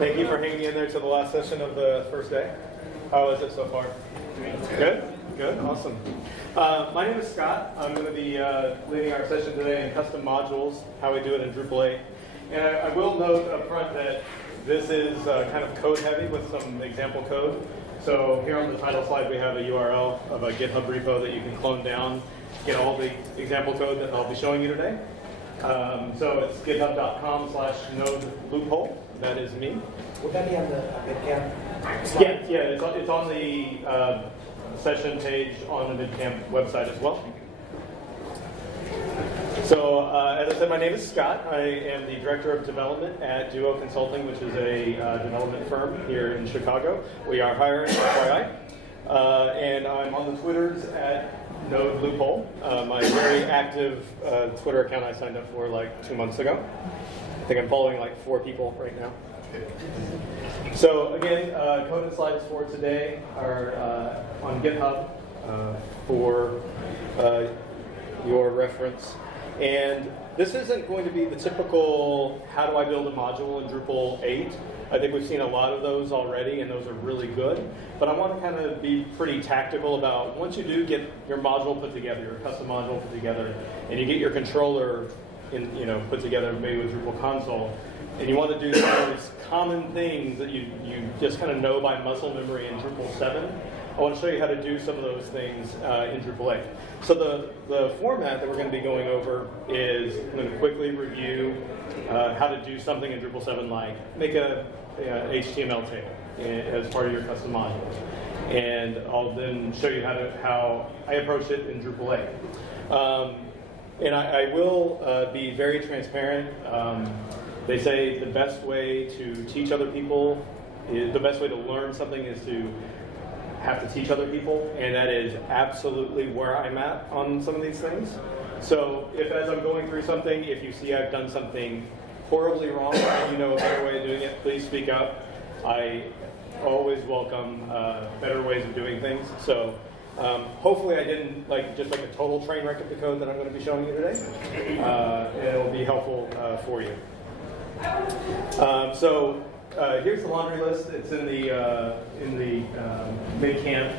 Thank you for hanging in there to the last session of the first day. How is it so far? Good? Good, awesome. My name is Scott. I'm going to be leading our session today in custom modules, how we do it in Drupal 8. And I will note up front that this is kind of code heavy with some example code. So here on the title slide we have a URL of a GitHub repo that you can clone down, get all the example code that I'll be showing you today. So it's github.com/NodeLoophole. That is me. Would that be on the MidCamp slide? Yeah, it's on the session page on the MidCamp website as well. So as I said, my name is Scott. I am the Director of Development at Duo Consulting, which is a development firm here in Chicago. We are hiring, FYI. And I'm on the Twitters at NodeLoophole, my very active Twitter account I signed up for like 2 months ago. I think I'm following like 4 people right now. So again, code and slides for today are on GitHub for your reference. And this isn't going to be the typical, how do I build a module in Drupal 8? I think we've seen a lot of those already, and those are really good. But I want to kind of be pretty tactical about once you do get your module put together, your custom module put together, and you get your controller put together maybe with Drupal Console, and you want to do some of these common things that you just kind of know by muscle memory in Drupal 7, I want to show you how to do some of those things in Drupal 8. So the format that we're going to be going over is I'm going to quickly review how to do something in Drupal 7, like make a HTML table as part of your custom module. And I'll then show you how I approach it in Drupal 8. And I will be very transparent. They say the best way to teach other people, the best way to learn something is to have to teach other people, and that is absolutely where I'm at on some of these things. So if as I'm going through something, if you see I've done something horribly wrong and you know a better way of doing it, please speak up. I always welcome better ways of doing things. So hopefully I didn't just like a total train wreck of the code that I'm going to be showing you today. It'll be helpful for you. Here's the laundry list. It's in the MidCamp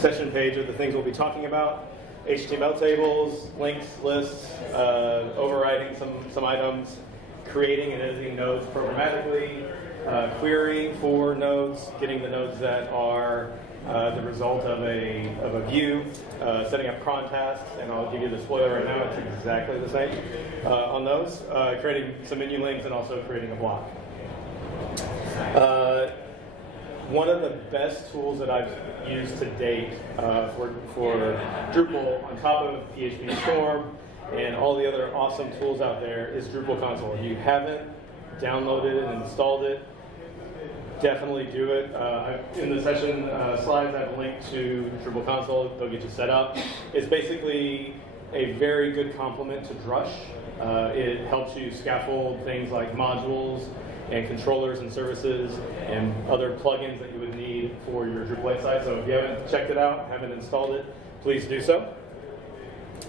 session page of the things we'll be talking about. HTML tables, links, lists, overriding some items, creating and editing nodes programmatically, querying for nodes, getting the nodes that are the result of a view, setting up cron tasks, and I'll give you the spoiler right now, it's exactly the same on those, creating some menu links, and also creating a block. One of the best tools that I've used to date for Drupal, on top of PHP Storm and all the other awesome tools out there, is Drupal Console. If you haven't downloaded and installed it, definitely do it. In the session slides, I have a link to Drupal Console. They'll get you set up. It's basically a very good complement to Drush. It helps you scaffold things like modules and controllers and services and other plugins that you would need for your Drupal 8 site. So if you haven't checked it out, haven't installed it, please do so.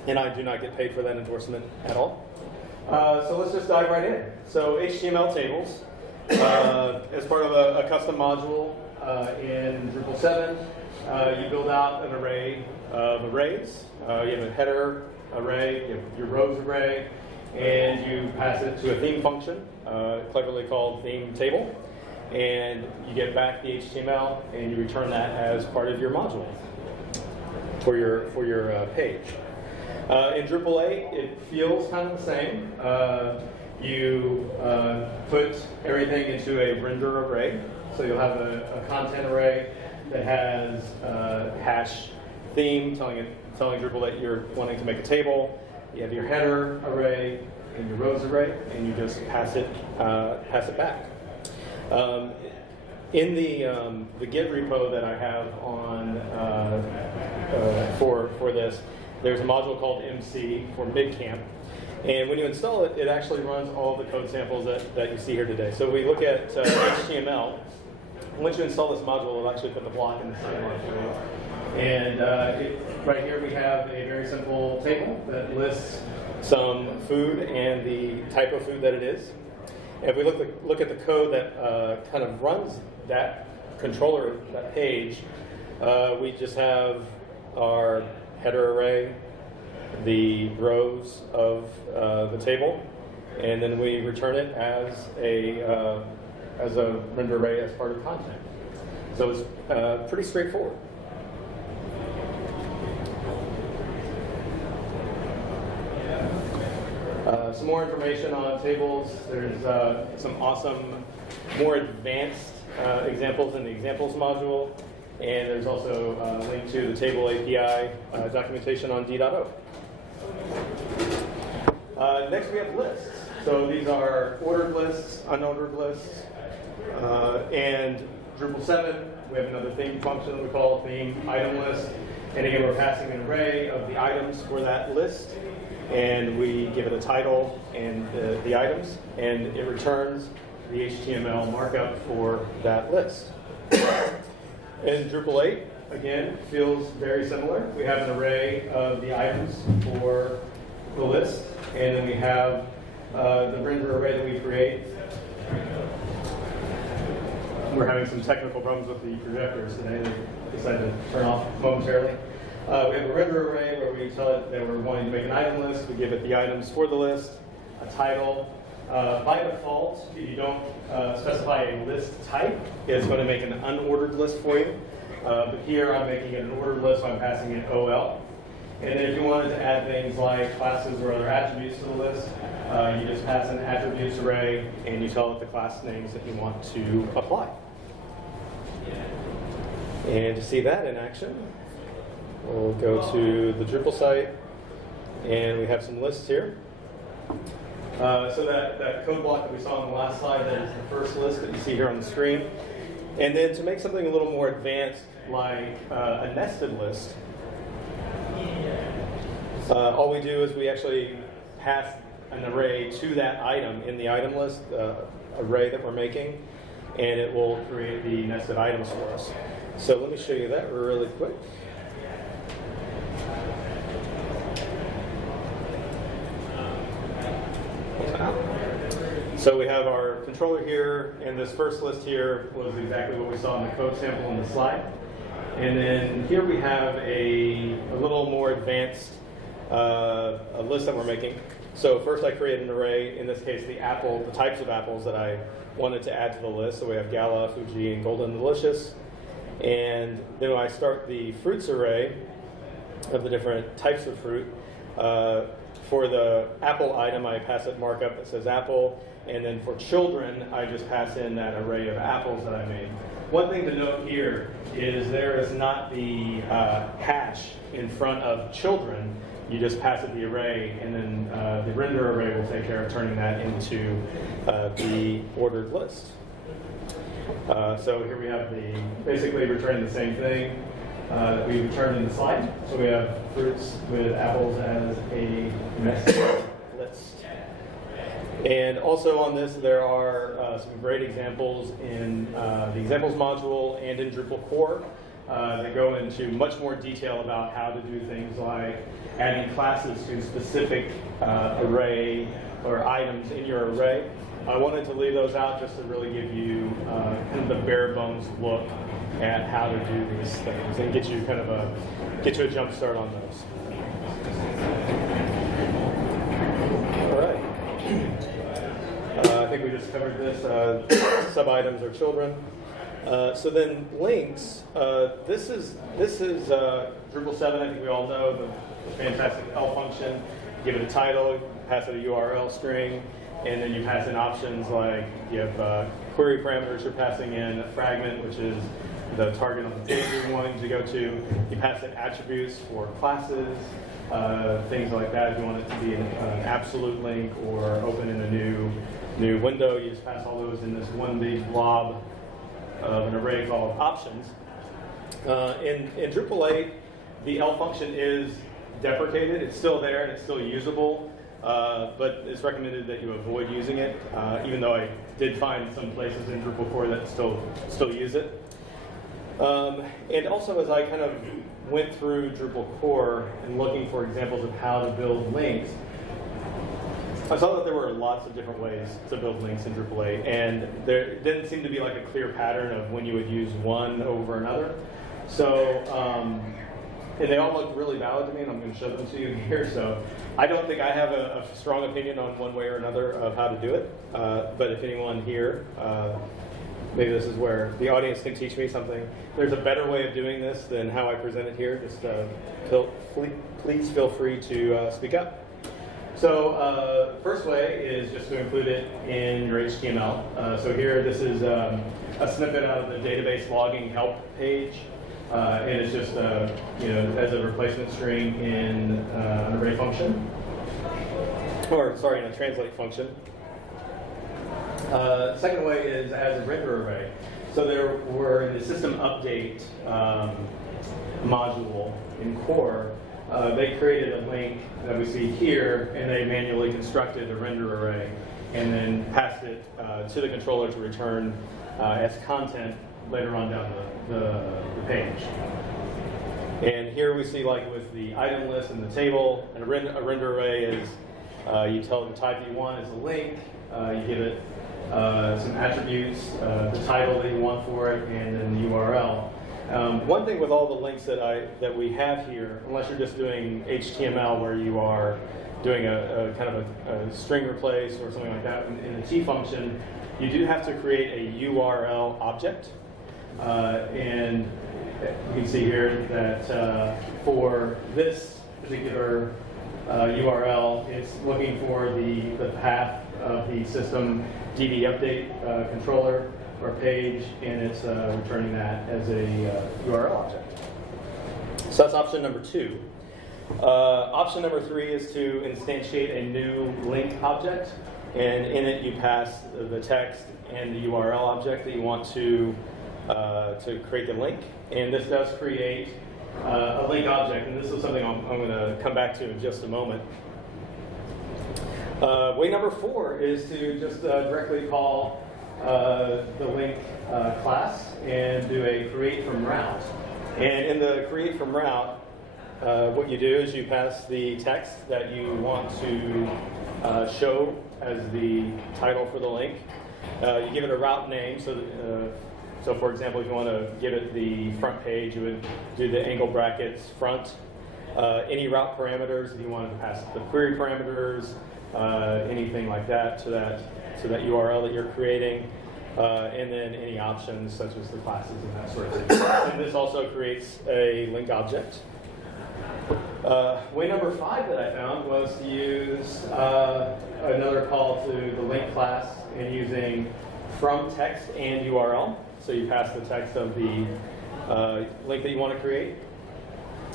And I do not get paid for that endorsement at all. So let's just dive right in. So HTML tables. As part of a custom module in Drupal 7, you build out an array of arrays. You have a header array, you have your rows array, and you pass it to a theme function, cleverly called theme table, and you get back the HTML and you return that as part of your module for your page. In Drupal 8, it feels kind of the same. You put everything into a render array. So you'll have a content array that has hash theme telling Drupal that you're wanting to make a table. You have your header array and your rows array, and you just pass it back. In the Git repo that I have on for this, there's a module called MC for MidCamp. And when you install it, it actually runs all of the code samples that you see here today. So we look at HTML. Once you install this module, it'll actually put the block in the same line for you. And right here we have a very simple table that lists some food and the type of food that it is. If we look at the code that kind of runs that controller, that page, we just have our header array, the rows of the table, and then we return it as a render array as part of content. So it's pretty straightforward. Some more information on tables. There's some awesome, more advanced examples in the examples module. And there's also a link to the table API documentation on D.O. Next we have lists. So these are ordered lists, unordered lists. And Drupal 7, we have another theme function that we call theme item list. And again, we're passing an array of the items for that list. And we give it a title and the items, and it returns the HTML markup for that list. In Drupal 8, again, feels very similar. We have an array of the items for the list, and then we have the render array that we create. We're having some technical problems with the projectors today. They decided to turn off momentarily. We have a render array where we tell it that we're wanting to make an item list. We give it the items for the list, a title. By default, if you don't specify a list type, it's going to make an unordered list for you. But here I'm making it an ordered list, so I'm passing it OL. And then if you wanted to add things like classes or other attributes to the list, you just pass an attributes array and you tell it the class names that you want to apply. And to see that in action, we'll go to the Drupal site, and we have some lists here. So that code block that we saw on the last slide, that is the first list that you see here on the screen. And then to make something a little more advanced, like a nested list, all we do is we actually pass an array to that item in the item list, array that we're making, and it will create the nested items for us. So let me show you that really quick. So we have our controller here, and this first list here was exactly what we saw in the code sample in the slide. And then here we have a little more advanced a list that we're making. So first I create an array, in this case the types of apples that I wanted to add to the list. So we have Gala, Fuji, and Golden Delicious. And then I start the fruits array of the different types of fruit. For the apple item, I pass it markup that says apple, and then for children, I just pass in that array of apples that I made. One thing to note here is there is not the hash in front of children. You just pass it the array, and then the render array will take care of turning that into the ordered list. So here we have basically returning the same thing that we returned in the slide. So we have fruits with apples as a nested list. And also on this, there are some great examples in the examples module and in Drupal core that go into much more detail about how to do things like adding classes to specific array or items in your array. I wanted to leave those out just to really give you kind of the bare bones look at how to do these things and get you a jump start on those. All right. I think we just covered this. Sub items are children. So then links. This is Drupal 7. I think we all know the fantastic L function. Give it a title, pass it a URL string. And then you pass in options like you have query parameters you're passing in, a fragment, which is the target on the page you're wanting to go to. You pass in attributes for classes, things like that. If you want it to be an absolute link or open in a new window, you just pass all those in this one big blob of an array called options. In Drupal 8, the L function is deprecated. It's still there and it's still usable. But it's recommended that you avoid using it, even though I did find some places in Drupal core that still use it. And also, as I kind of went through Drupal core and looking for examples of how to build links, I saw that there were lots of different ways to build links in Drupal 8, and there didn't seem to be like a clear pattern of when you would use one over another. So, and they all look really valid to me, and I'm going to show them to you here. So I don't think I have a strong opinion on one way or another of how to do it. But if anyone here, maybe this is where the audience can teach me something. There's a better way of doing this than how I present it here. Just please feel free to speak up. So the first way is just to include it in your HTML. So here, this is a snippet out of the database logging help page. And it's just, as a replacement string in an array function. Or, sorry, in a translate function. Second way is as a render array. So there were in the system update module in core, they created a link that we see here, and they manually constructed a render array and then passed it to the controller to return as content later on down the page. And here we see, like with the item list and the table, and a render array is you tell it the type you want is a link, you give it some attributes, the title that you want for it, and then the URL. One thing with all the links that we have here, unless you're just doing HTML where you are doing a kind of a string replace or something like that in the T function, you do have to create a URL object. And you can see here that for this particular URL, it's looking for the path of the system DB update controller or page, and it's returning that as a URL object. So that's option number 2. Option number 3 is to instantiate a new link object, and in it you pass the text and the URL object that you want to create the link. And this does create a link object, and this is something I'm going to come back to in just a moment. Way number 4 is to just directly call the link class and do a create from route. And in the create from route, what you do is you pass the text that you want to show as the title for the link. You give it a route name, so for example, if you want to give it the front page, you would do the angle brackets front. Any route parameters, if you wanted to pass the query parameters, anything like that to that URL that you're creating, and then any options such as the classes and that sort of thing. And this also creates a link object. Way number 5 that I found was to use another call to the link class and using from text and URL. So you pass the text of the link that you want to create,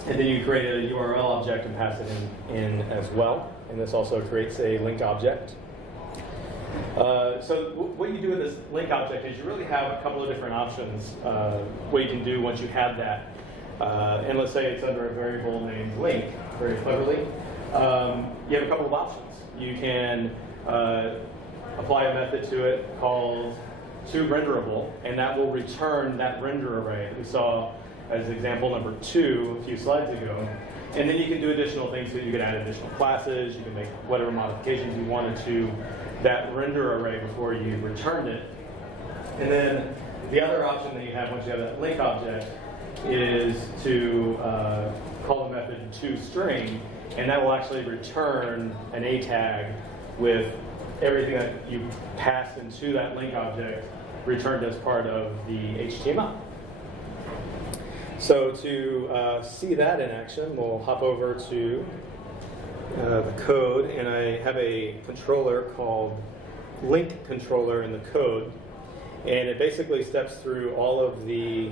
and then you create a URL object and pass it in as well. And this also creates a link object. So what you do with this link object is you really have a couple of different options what you can do once you have that. And let's say it's under a variable named link, very cleverly. You have a couple of options. You can apply a method to it called toRenderable, and that will return that render array that we saw as example number 2 a few slides ago. And then you can do additional things. So you can add additional classes. You can make whatever modifications you wanted to that render array before you returned it. And then the other option that you have once you have that link object is to call the method toString, and that will actually return an A tag with everything that you passed into that link object returned as part of the HTML. So to see that in action, we'll hop over to the code, and I have a controller called link controller in the code, and it basically steps through all of the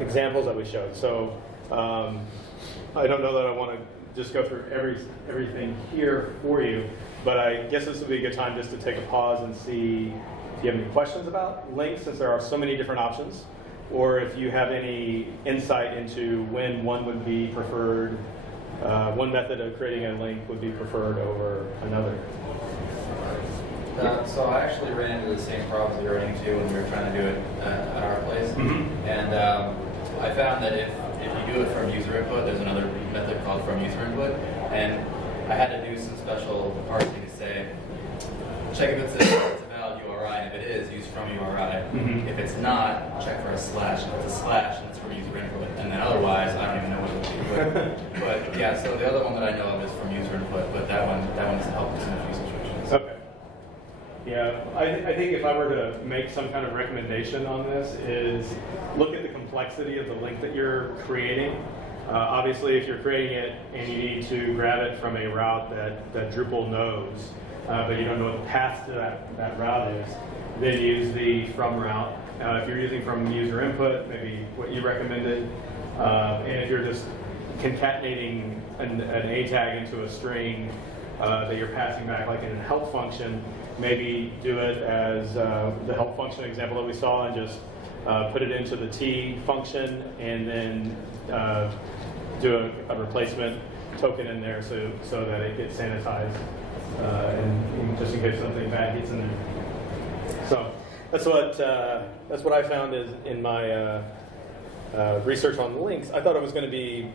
examples that we showed. So I don't know that I want to just go through everything here for you, but I guess this would be a good time just to take a pause and see if you have any questions about links, since there are so many different options, or if you have any insight into when one would be preferred, one method of creating a link would be preferred over another. So I actually ran into the same problems you're running into when we were trying to do it at our place. Mm-hmm. And I found that if you do it from user input, there's another method called from user input. And I had to do some special parsing to say, check if it's a valid URI, and if it is, use from URI. If it's not, check for a slash. If it's a slash, then it's from user input. And then otherwise, I don't even know what it would be. But yeah, so the other one that I know of is from user input, but that one doesn't help us in a few situations. Okay. Yeah, I think if I were to make some kind of recommendation on this is look at the complexity of the link that you're creating. Obviously, if you're creating it and you need to grab it from a route that Drupal knows, but you don't know what the path to that route is, then use the from route. If you're using from user input, maybe what you recommended. And if you're just concatenating an A tag into a string that you're passing back, like in a help function, maybe do it as the help function example that we saw, and just put it into the T function, and then do a replacement token in there so that it gets sanitized, and just in case something bad gets in there. So that's what I found is in my research on links. I thought it was going to be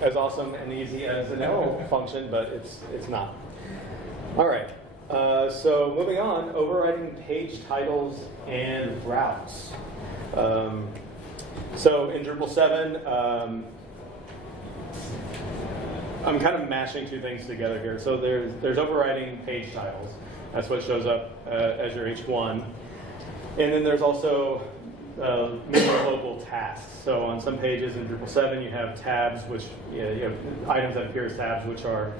as awesome and easy as an L function, but it's not. All right. So moving on, overriding page titles and routes. So in Drupal 7, I'm kind of mashing two things together here. So there's overriding page titles. That's what shows up as your H1. And then there's also local tasks. So on some pages in Drupal 7, you have tabs, which you have items that appear as tabs, which are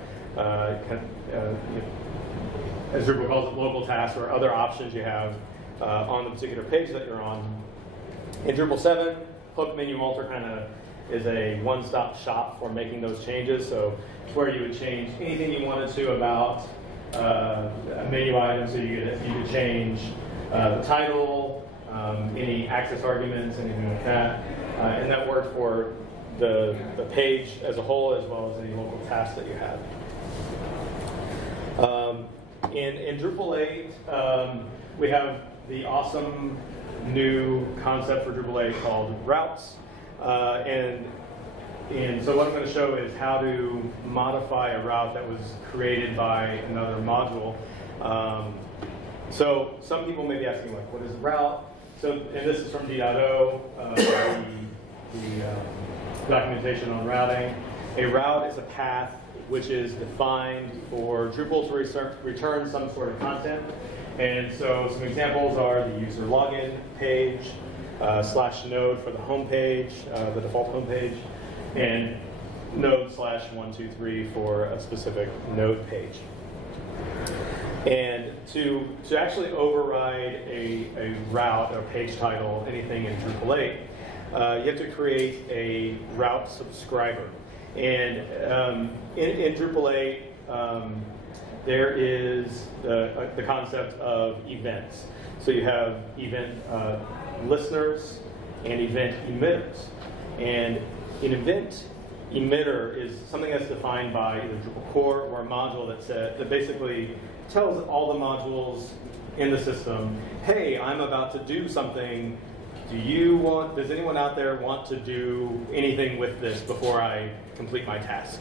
as Drupal calls it, local tasks, or other options you have on the particular page that you're on. In Drupal 7, hook menu alter kind of is a one-stop shop for making those changes. So it's where you would change anything you wanted to about a menu item. So you could change the title, any access arguments, anything like that. And that worked for the page as a whole, as well as any local tasks that you had. In Drupal 8, we have the awesome new concept for Drupal 8 called routes. And so what I'm going to show is how to modify a route that was created by another module. So some people may be asking, like, what is a route? So, and this is from D.O, the documentation on routing. A route is a path which is defined for Drupal to return some sort of content. And so some examples are the user login page, /node for the home page, the default home page, and node/123 for a specific node page. And to actually override a route or page title, anything in Drupal 8, you have to create a route subscriber. And in Drupal 8, there is the concept of events. So you have event listeners and event emitters. And an event emitter is something that's defined by either Drupal core or a module that basically tells all the modules in the system, hey, I'm about to do something. Does anyone out there want to do anything with this before I complete my task?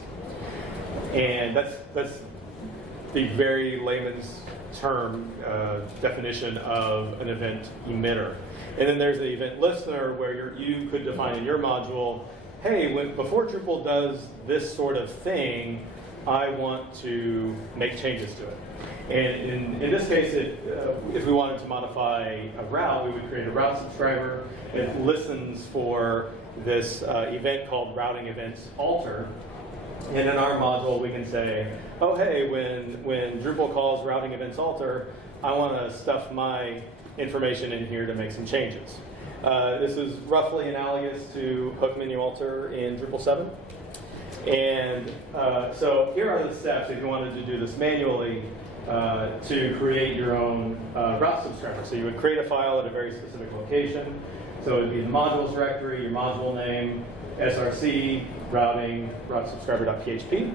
And that's the very layman's term definition of an event emitter. And then there's the event listener, where you could define in your module, hey, before Drupal does this sort of thing, I want to make changes to it. And in this case, if we wanted to modify a route, we would create a route subscriber. It listens for this event called routing events alter. And in our module, we can say, oh, hey, when Drupal calls routing events alter, I want to stuff my information in here to make some changes. This is roughly analogous to hook menu alter in Drupal 7. And so here are the steps if you wanted to do this manually to create your own route subscriber. So you would create a file at a very specific location. So it would be the modules directory, your module name, src, routing, route subscriber.php.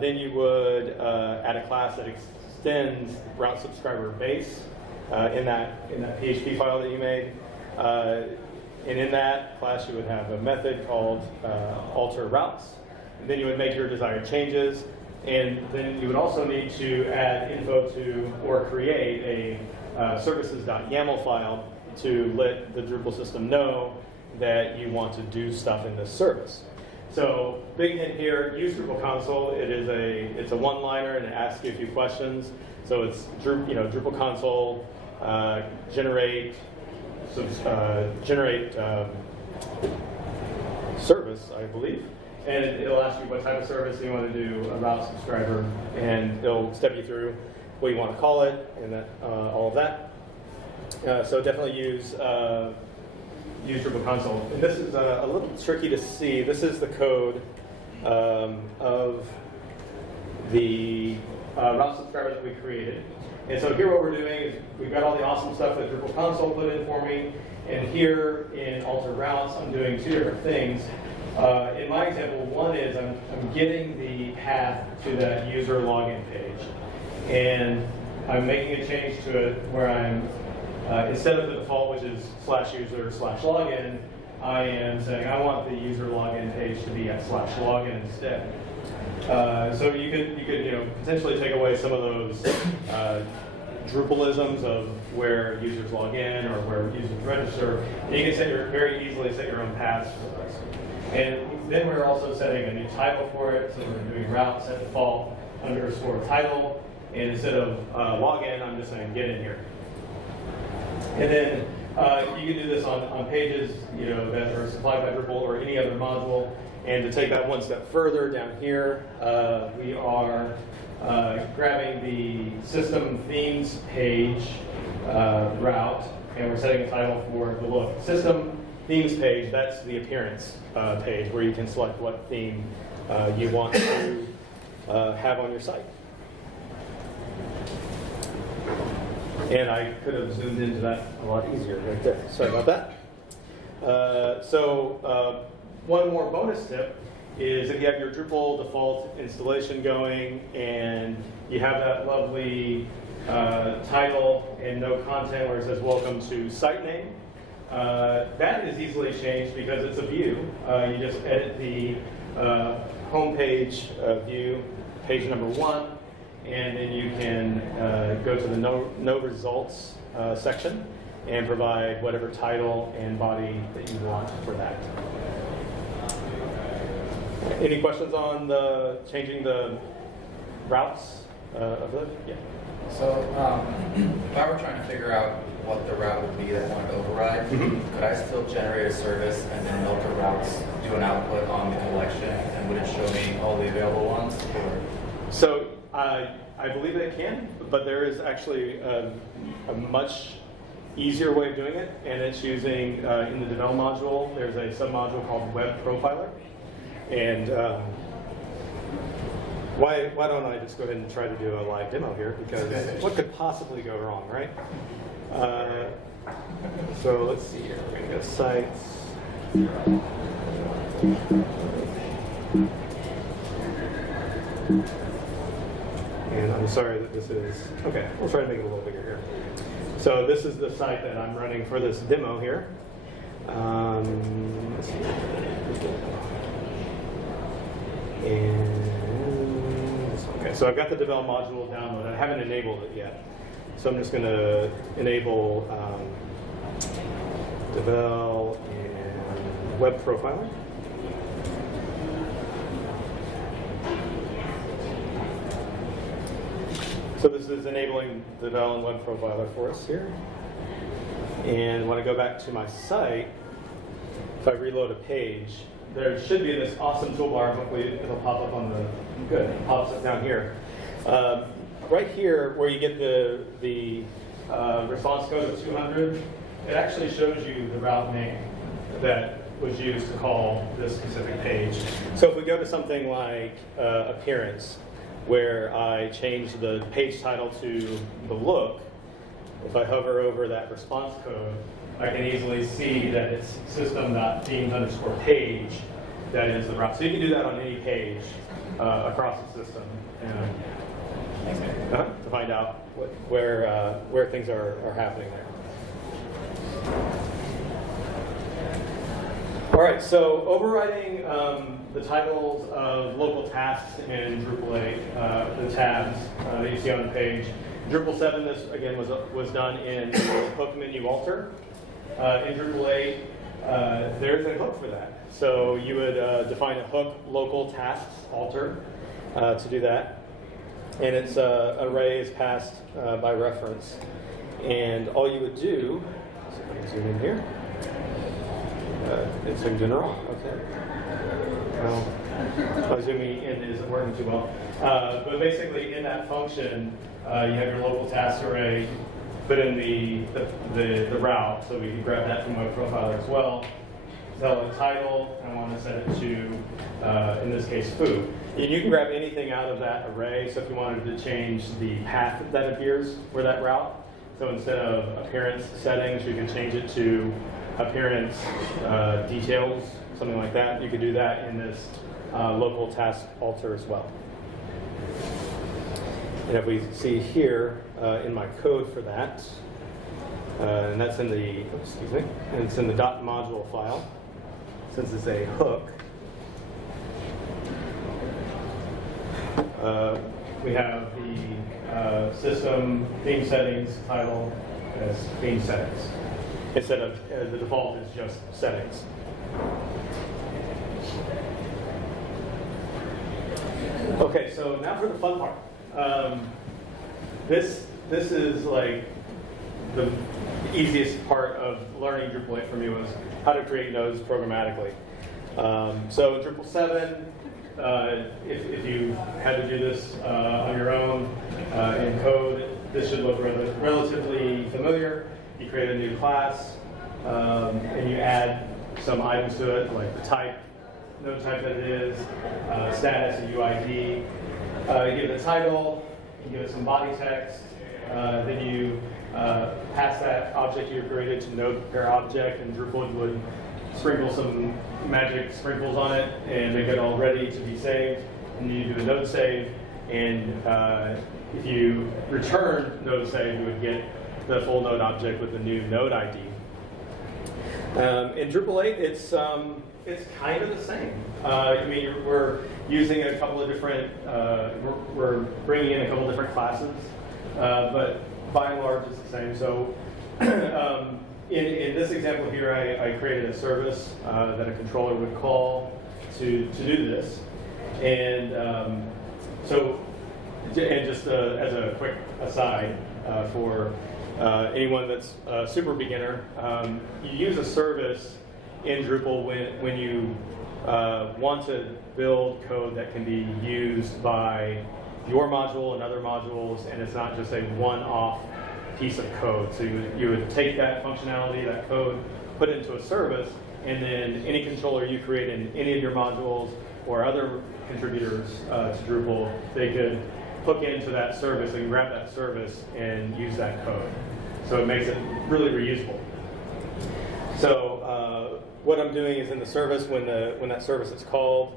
Then you would add a class that extends route subscriber base in that PHP file that you made. And in that class, you would have a method called alter routes. And then you would make your desired changes. And then you would also need to add info to or create a services.yaml file to let the Drupal system know that you want to do stuff in this service. So big hint here, use Drupal Console. It's a one-liner and it asks you a few questions. So it's Drupal Console, generate service, I believe. And it'll ask you what type of service you want to do, a route subscriber, and it'll step you through what you want to call it and that, all of that. So definitely use Drupal Console. And this is a little tricky to see. This is the code of the route subscriber that we created. And so here what we're doing is we've got all the awesome stuff that Drupal Console put in for me. And here in alter routes, I'm doing two different things. In my example, one is I'm getting the path to that user login page. And I'm making a change to it where I'm, instead of the default, which is /user/login, I am saying I want the user login page to be at /login instead. So you could potentially take away some of those Drupalisms of where users log in or where users register. And you can very easily set your own paths for those. And then we're also setting a new title for it. So we're doing route set default _title. And instead of login, I'm just saying get in here. And then you can do this on pages that are supplied by Drupal or any other module. And to take that one step further, down here, we are grabbing the system themes page route, and we're setting a title for the look. System themes page, that's the appearance page where you can select what theme you want to have on your site. And I could have zoomed into that a lot easier right there. Sorry about that. One more bonus tip is if you have your Drupal default installation going and you have that lovely title and no content where it says welcome to site name, that is easily changed because it's a view. You just edit the homepage view, page number 1, and then you can go to the no results section and provide whatever title and body that you want for that. Any questions on changing the routes of the? Yeah. So if I were trying to figure out what the route would be that I wanted to override, could I still generate a service and then let the routes do an output on the collection, and would it show me all the available ones? Or? So I believe that it can, but there is actually a much easier way of doing it, and it's using, in the develop module, there's a submodule called Web Profiler. And why don't I just go ahead and try to do a live demo here, because what could possibly go wrong, right? So let's see here, we're going to go sites. And I'm sorry that this is, okay, we'll try to make it a little bigger here. So this is the site that I'm running for this demo here. Let's see. Okay, so I've got the develop module downloaded. I haven't enabled it yet. So I'm just going to enable develop and web profiler. So this is enabling the develop and web profiler for us here. And when I go back to my site, if I reload a page, there should be this awesome toolbar. Hopefully it'll pop up on the, good, it pops up down here. Right here where you get the response code of 200, it actually shows you the route name that was used to call this specific page. So if we go to something like appearance, where I change the page title to the look, if I hover over that response code, I can easily see that it's system.themes_page that is the route. So you can do that on any page across the system to find out where things are happening there. All right, so overriding the titles of local tasks in Drupal 8, the tabs that you see on the page. Drupal 7, this again was done in the hook menu alter. In Drupal 8, there's a hook for that. So you would define a hook local tasks alter to do that. And its array is passed by reference. And all you would do, let's see if I can zoom in here. It's zoomed in wrong. Okay. Well, zooming in isn't working too well. But basically, in that function, you have your local tasks array. Put in the route, so we can grab that from Web Profiler as well. Tell it title, and I want to set it to, in this case, food. And you can grab anything out of that array. So if you wanted to change the path that appears for that route, so instead of appearance settings, you can change it to appearance details, something like that. You could do that in this local task alter as well. And if we see here in my code for that, and that's in the, excuse me, and it's in the .module file, since it's a hook. We have the system theme settings title as theme settings. Instead of the default is just settings. Okay, so now for the fun part. This is like the easiest part of learning Drupal 8 for me was how to create nodes programmatically. So in Drupal 7, if you had to do this on your own in code, this should look relatively familiar. You create a new class, and you add some items to it, like the type, node type that it is, status, a UID. You give it a title, you give it some body text, then you pass that object you created to node prepare object, and Drupal would sprinkle some magic sprinkles on it and make it all ready to be saved. And then you do a node save, and if you return node save, you would get the full node object with the new node ID. In Drupal 8, it's kind of the same. I mean, we're using a couple of different, we're bringing in a couple of different classes, but by and large, it's the same. So in this example here, I created a service that a controller would call to do this. And just as a quick aside for anyone that's a super beginner, you use a service in Drupal when you want to build code that can be used by your module and other modules, and it's not just a one-off piece of code. So you would take that functionality, that code, put it into a service, and then any controller you create in any of your modules or other contributors to Drupal, they could hook into that service and grab that service and use that code. So it makes it really reusable. So what I'm doing is in the service, when that service is called,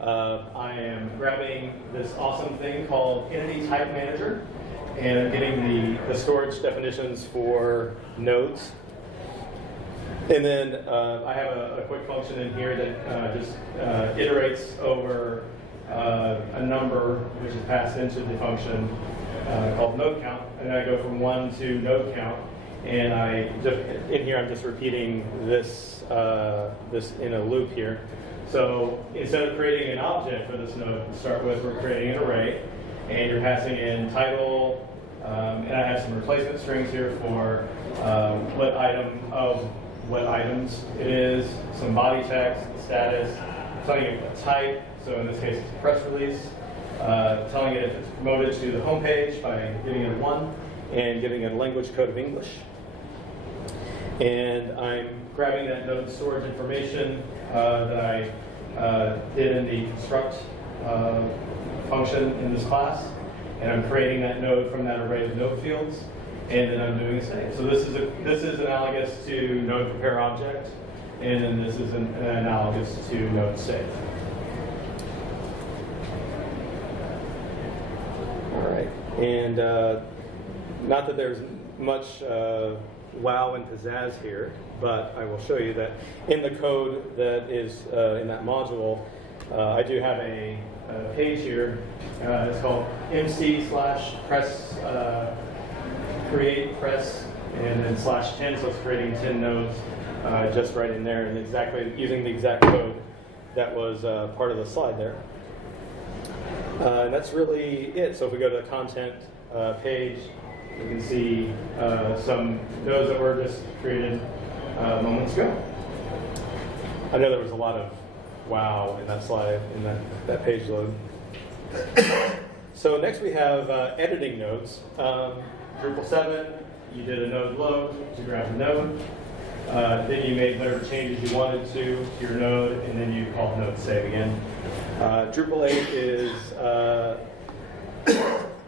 I am grabbing this awesome thing called Entity Type Manager, and I'm getting the storage definitions for nodes. And then I have a quick function in here that just iterates over a number which is passed into the function called node count, and I go from 1 to node count, and in here I'm just repeating this in a loop here. So instead of creating an object for this node to start with, we're creating an array, and you're passing in title, and I have some replacement strings here for what item of what items it is, some body text, status, telling it what type, so in this case it's a press release, telling it if it's promoted to the home page by giving it a 1, and giving it a language code of English. And I'm grabbing that node storage information that I did in the construct function in this class, and I'm creating that node from that array of node fields, and then I'm doing a save. So this is analogous to node prepare object, and then this is analogous to node save. All right, and not that there's much wow and pizzazz here, but I will show you that in the code that is in that module, I do have a page here. It's called MC/press create press and then /10, so it's creating 10 nodes just right in there, and exactly using the exact code that was part of the slide there. And that's really it. So if we go to the content page, you can see some nodes that were just created moments ago. I know there was a lot of wow in that slide, in that page load. So next we have editing nodes. Drupal 7, you did a node load to grab the node. Then you made whatever changes you wanted to your node, and then you called node save again. Drupal 8 is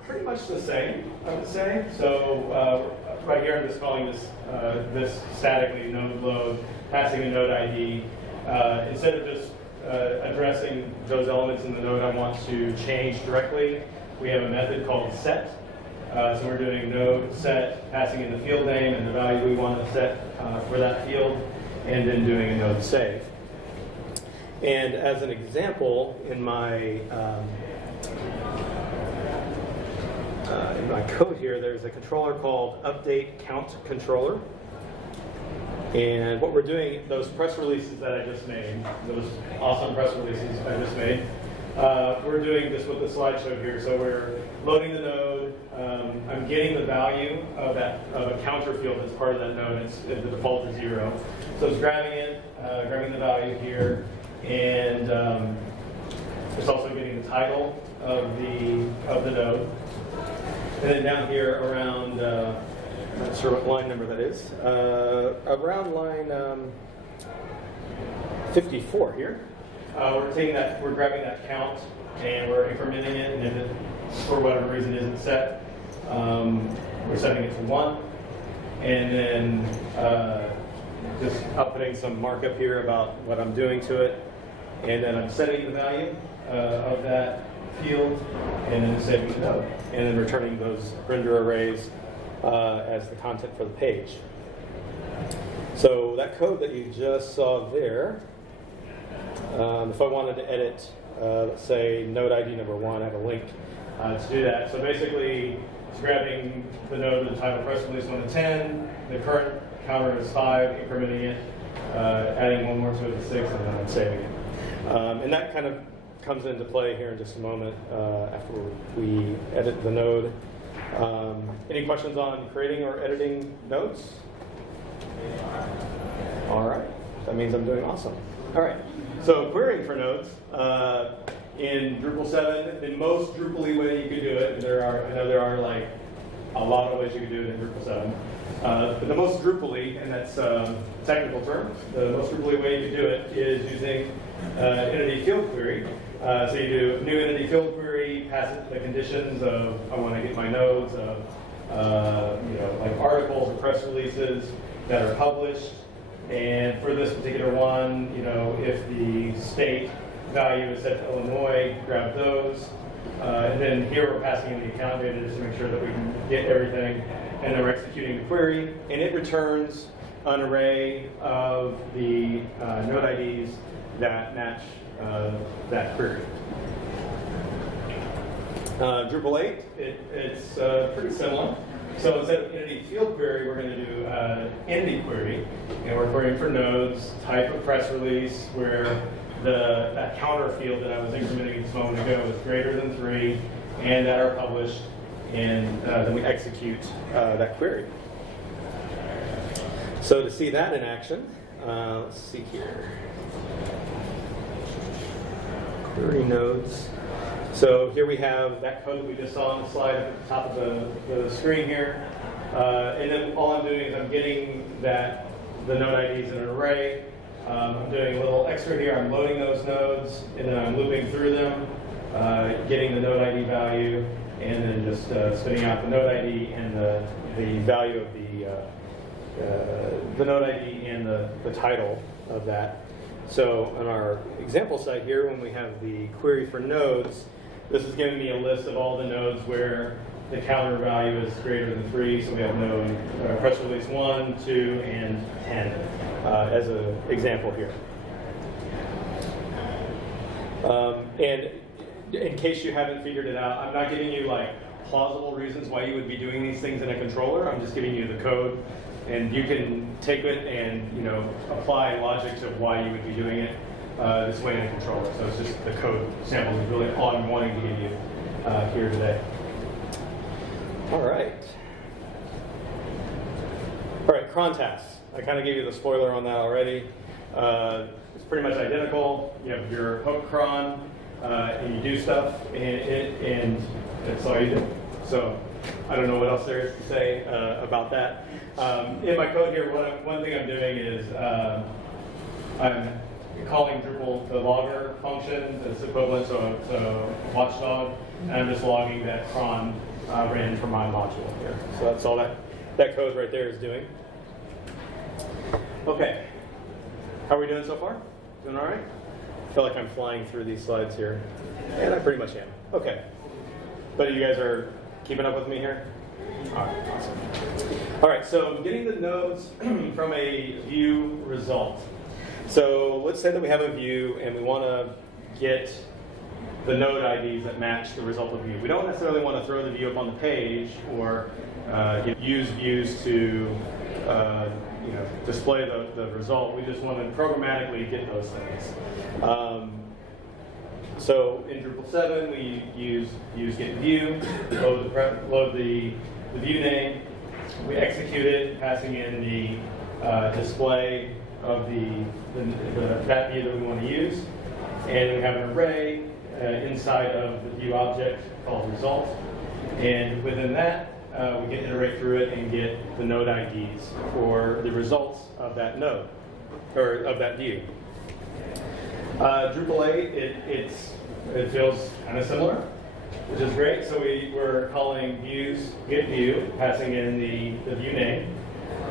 pretty much the same, I would say. So right here, I'm just calling this statically node load, passing a node ID. Instead of just addressing those elements in the node I want to change directly, we have a method called set. So we're doing node set, passing in the field name and the value we want to set for that field, and then doing a node save. And as an example, in my code here, there's a controller called update count controller. And what we're doing, those press releases that I just made, those awesome press releases I just made, we're doing this with the slide showed here. So we're loading the node. I'm getting the value of a counter field that's part of that node. The default is 0. So it's grabbing it, grabbing the value here, and it's also getting the title of the node. And then down here around, I'm not sure what line number that is, around line 54 here. We're grabbing that count and we're incrementing it, and if it, for whatever reason, isn't set, we're setting it to 1. And then just outputting some markup here about what I'm doing to it. And then I'm setting the value of that field, and then saving the node, and then returning those render arrays as the content for the page. So that code that you just saw there, if I wanted to edit, let's say node ID number 1, I have a link to do that. So basically, it's grabbing the node with the title press release 1 to 10. The current counter is 5, incrementing it, adding 1 more to it to 6, and then I'm saving it. And that kind of comes into play here in just a moment after we edit the node. Any questions on creating or editing nodes? All right, that means I'm doing awesome. All right, so querying for nodes. In Drupal 7, the most Drupal-y way you could do it, I know there are like a lot of ways you could do it in Drupal 7, but the most Drupal-y, and that's technical term, the most Drupal-y way you could do it is using entity field query. So you do new entity field query, pass it the conditions of I want to get my nodes of like articles or press releases that are published. And for this particular one, if the state value is set to Illinois, grab those. And then here we're passing in the account data just to make sure that we can get everything. And then we're executing the query, and it returns an array of the node IDs that match that query. Drupal 8, it's pretty similar. So instead of entity field query, we're going to do entity query, and we're querying for nodes, type of press release, where that counter field that I was incrementing just a moment ago is greater than 3, and that are published, and then we execute that query. So to see that in action, let's see here. Query nodes. So here we have that code that we just saw on the slide at the top of the screen here. And then all I'm doing is I'm getting the node IDs in an array. I'm doing a little extra here. I'm loading those nodes, and then I'm looping through them, getting the node ID value, and then just spitting out the node ID and the value of the node ID and the title of that. So on our example site here, when we have the query for nodes, this is giving me a list of all the nodes where the counter value is greater than 3, so we have node press release 1, 2, and 10 as an example here. And in case you haven't figured it out, I'm not giving you like plausible reasons why you would be doing these things in a controller. I'm just giving you the code, and you can take it and apply logic to why you would be doing it this way in a controller. So it's just the code sample is really all I'm wanting to give you here today. All right. All right, cron tasks. I kind of gave you the spoiler on that already. It's pretty much identical. You have your hook cron, and you do stuff, and that's all you do. So I don't know what else there is to say about that. In my code here, one thing I'm doing is I'm calling Drupal the logger function that's equivalent to watchdog, and I'm just logging that cron ran from my module here. So that's all that code right there is doing. Okay, how are we doing so far? Doing all right? I feel like I'm flying through these slides here, and I pretty much am. Okay, but you guys are keeping up with me here? All right, awesome. All right, so getting the nodes from a view result. So let's say that we have a view and we want to get the node IDs that match the result of view. We don't necessarily want to throw the view up on the page or use views to display the result. We just want to programmatically get those things. So in Drupal 7, we use get view, load the view name, we execute it, passing in the display of that view that we want to use, and we have an array inside of the view object called result, and within that we can iterate through it and get the node IDs for the results of that node or of that view. Drupal 8, it feels kind of similar, which is great. So we're calling views get view, passing in the view name,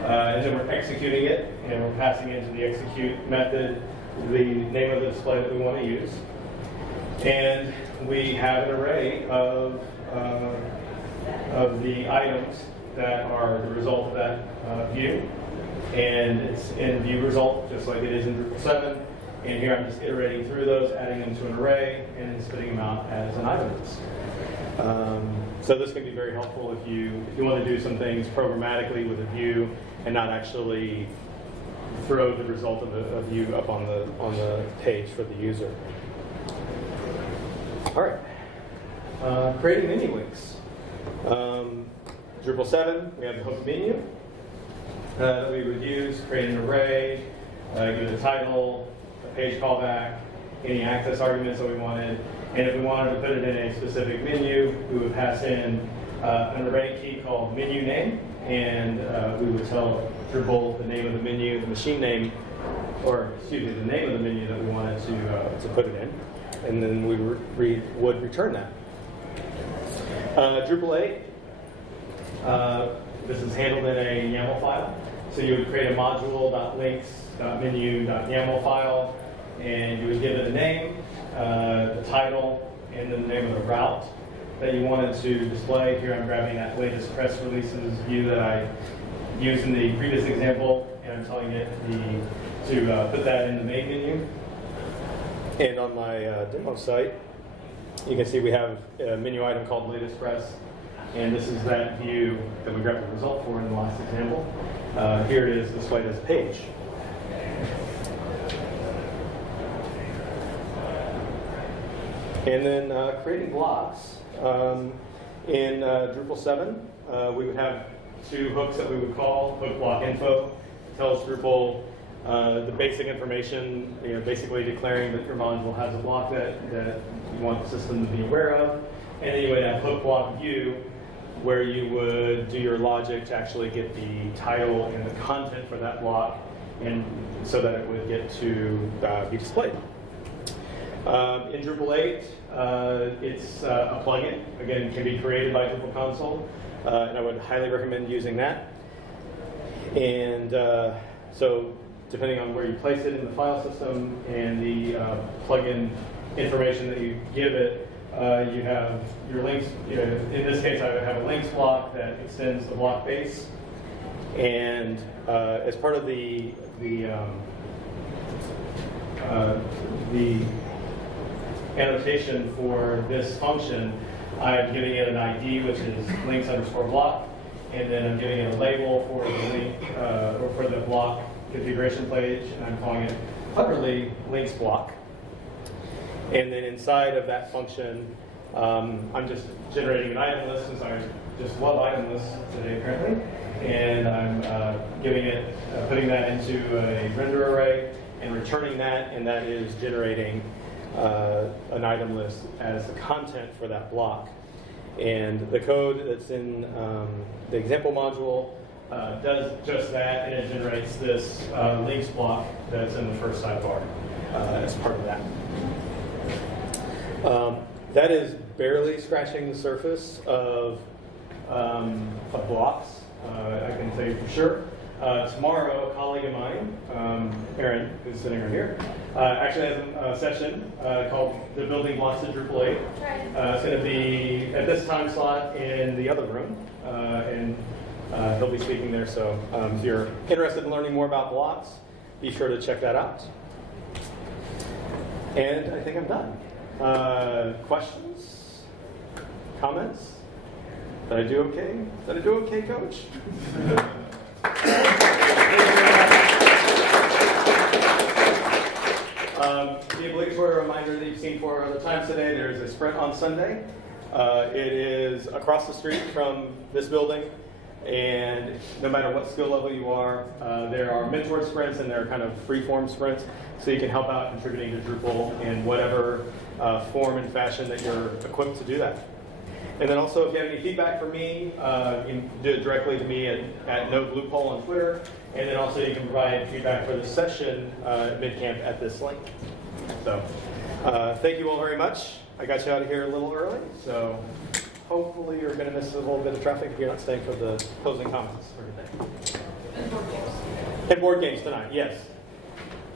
and then we're executing it, and we're passing into the execute method the name of the display that we want to use. And we have an array of the items that are the result of that view, and it's in view result just like it is in Drupal 7. And here I'm just iterating through those, adding them to an array, and then spitting them out as an item list. So this can be very helpful if you want to do some things programmatically with a view and not actually throw the result of a view up on the page for the user. All right, creating menu links. Drupal 7, we have the hook menu that we would use, create an array, give it a title, a page callback, any access arguments that we wanted, and if we wanted to put it in a specific menu, we would pass in an array key called menu name, and we would tell Drupal the name of the menu, the machine name, or excuse me, the name of the menu that we wanted to put it in, and then we would return that. Drupal 8, this is handled in a YAML file. So you would create a module.links.menu.yaml file, and you would give it a name, the title, and then the name of the route that you wanted to display. Here I'm grabbing that latest press releases view that I used in the previous example, and I'm telling it to put that in the main menu. And on my demo site, you can see we have a menu item called latest press, and this is that view that we grabbed the result for in the last example. Here it is displayed as a page. And then creating blocks. In Drupal 7, we would have two hooks that we would call. Hook block info tells Drupal the basic information, basically declaring that your module has a block that you want the system to be aware of. And then you would have hook block view, where you would do your logic to actually get the title and the content for that block, and so that it would get to be displayed. In Drupal 8, it's a plugin. Again, it can be created by Drupal Console, and I would highly recommend using that. And so depending on where you place it in the file system and the plugin information that you give it, you have your links. In this case, I would have a links block that extends the block base, and as part of the annotation for this function, I'm giving it an ID, which is links underscore block, and then I'm giving it a label for the link or for the block configuration page, and I'm calling it cleverly links block. And then inside of that function, I'm just generating an item list, since I just love item lists today apparently, and I'm giving it, putting that into a render array and returning that, and that is generating an item list as the content for that block. And the code that's in the example module does just that, and it generates this links block that's in the first sidebar as part of that. That is barely scratching the surface of blocks, I can tell you for sure. Tomorrow, a colleague of mine, Aaron, who's sitting right here, actually has a session called The Building Blocks of Drupal 8. It's going to be at this time slot in the other room, and he'll be speaking there. So if you're interested in learning more about blocks, be sure to check that out. And I think I'm done. Questions? Comments? Did I do okay? Did I do okay, Coach? The obligatory reminder that you've seen 4 other times today, there's a sprint on Sunday. It is across the street from this building, and no matter what skill level you are, there are mentor sprints and there are kind of free-form sprints, so you can help out contributing to Drupal in whatever form and fashion that you're equipped to do that. And then also, if you have any feedback for me, you can do it directly to me at NodeLoophole on Twitter. And then also you can provide feedback for the session at MidCamp at this link. So thank you all very much. I got you out of here a little early, so hopefully you're going to miss a little bit of traffic if you're not staying for the closing comments or anything. And board games. And board games tonight, yes.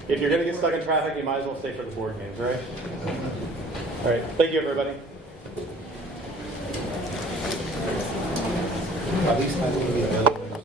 If you're going to get stuck in traffic, you might as well stay for the board games, right? All right, thank you, everybody. At least I will be available.